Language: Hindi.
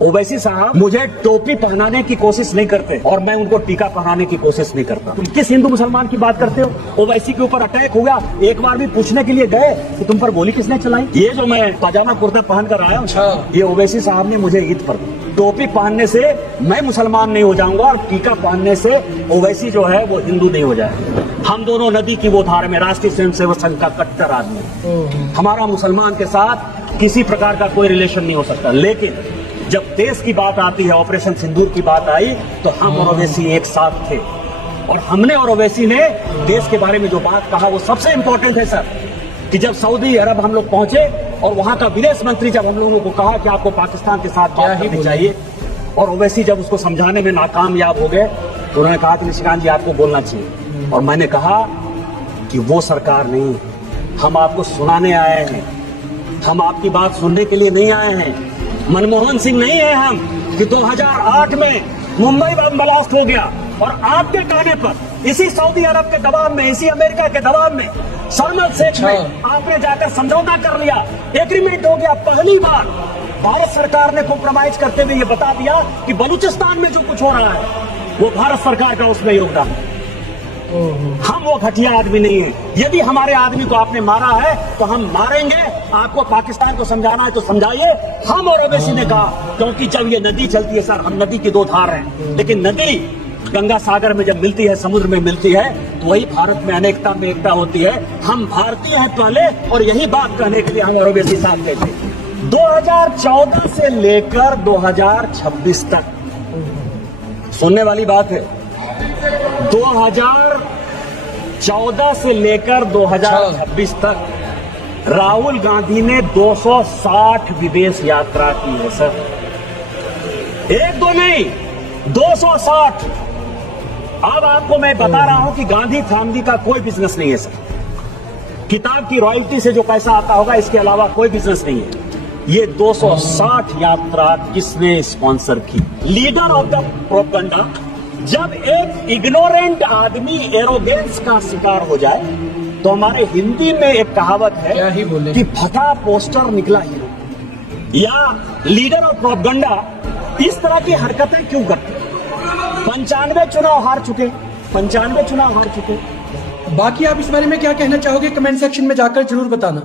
ओवैसी साहब मुझे टोपी पहनाने की कोशिश नहीं करते और मैं उनको टीका पहनाने की कोशिश नहीं करता। तुम किस हिंदू मुसलमान की बात करते हो? ओवैसी के ऊपर अटैक हुआ, एक बार भी पूछने के लिए गए कि तुम पर गोली किसने चलाई? ये जो मैं पजामा कुर्ता पहन कर आया हूँ, ये ओवैसी साहब ने मुझे ईद पर दी। टोपी पहनने से मैं मुसलमान नहीं हो जाऊंगा और टीका पहनने से ओवैसी जो है वो हिंदू नहीं हो जाए। हम दोनों नदी की वो धार में राष्ट्रीय स्वयंसेवक संघ का कट्टर आदमी, हमारा मुसलमान के साथ किसी प्रकार का कोई रिलेशन नहीं हो सकता। लेकिन जब देश की बात आती है, ऑपरेशन सिंदूर की बात आई, तो हम और ओवैसी एक साथ थे और हमने और ओवैसी ने देश के बारे में जो बात कहा वो सबसे इंपॉर्टेंट है सर। कि जब सऊदी अरब हम लोग पहुंचे और वहां का विदेश मंत्री जब हम लोगों को कहा कि आपको पाकिस्तान के साथ बात करनी चाहिए और ओवैसी जब उसको समझाने में नाकामयाब हो गए तो उन्होंने कहा कि निशिकांत जी आपको बोलना चाहिए। और मैंने कहा कि वो सरकार नहीं, हम आपको सुनाने आए हैं, हम आपकी बात सुनने के लिए नहीं आए हैं। मनमोहन सिंह नहीं है हम कि 2008 में मुंबई बम ब्लास्ट हो गया और आपके कहने पर इसी सऊदी अरब के दबाव में, इसी अमेरिका के दबाव में, शर्म अल शेख में आपने जाकर समझौता कर लिया, एग्रीमेंट हो गया। पहली बार भारत सरकार ने कॉम्प्रोमाइज करते हुए ये बता दिया कि बलूचिस्तान में जो कुछ हो रहा है वो भारत सरकार का उसमें योगदान है। हम वो घटिया आदमी नहीं है। यदि हमारे आदमी को आपने मारा है तो हम मारेंगे। आपको पाकिस्तान को समझाना है तो समझाइए। हम और ओवैसी ने कहा, क्योंकि जब ये नदी चलती है सर, हम नदी की दो धार हैं, लेकिन नदी गंगा सागर में जब मिलती है, समुद्र में मिलती है, तो वही भारत में अनेकता में एकता होती है। हम भारतीय हैं पहले, और यही बात कहने के लिए हम और ओवैसी साथ गए थे। 2014 से लेकर 2026 तक, सुनने वाली बात है, 2014 से लेकर 2026 तक राहुल गांधी ने 260 विदेश यात्रा की है सर। एक दो नहीं, 260। अब आपको मैं बता रहा हूं कि गांधी फैमिली का कोई बिजनेस नहीं है सर। किताब की रॉयल्टी से जो पैसा आता होगा, इसके अलावा कोई बिजनेस नहीं है। ये 260 यात्रा किसने स्पॉन्सर की? Leader of the propaganda. जब एक इग्नोरेंट आदमी एरोगेंस का शिकार हो जाए तो हमारे हिंदी में एक कहावत है कि फटा पोस्टर निकला हीरो, या लीडर ऑफ प्रोपेगेंडा इस तरह की हरकतें क्यों करते? 95 चुनाव हार चुके, 95 चुनाव हार चुके। बाकी आप इस बारे में क्या कहना चाहोगे? कमेंट सेक्शन में जाकर जरूर बताना।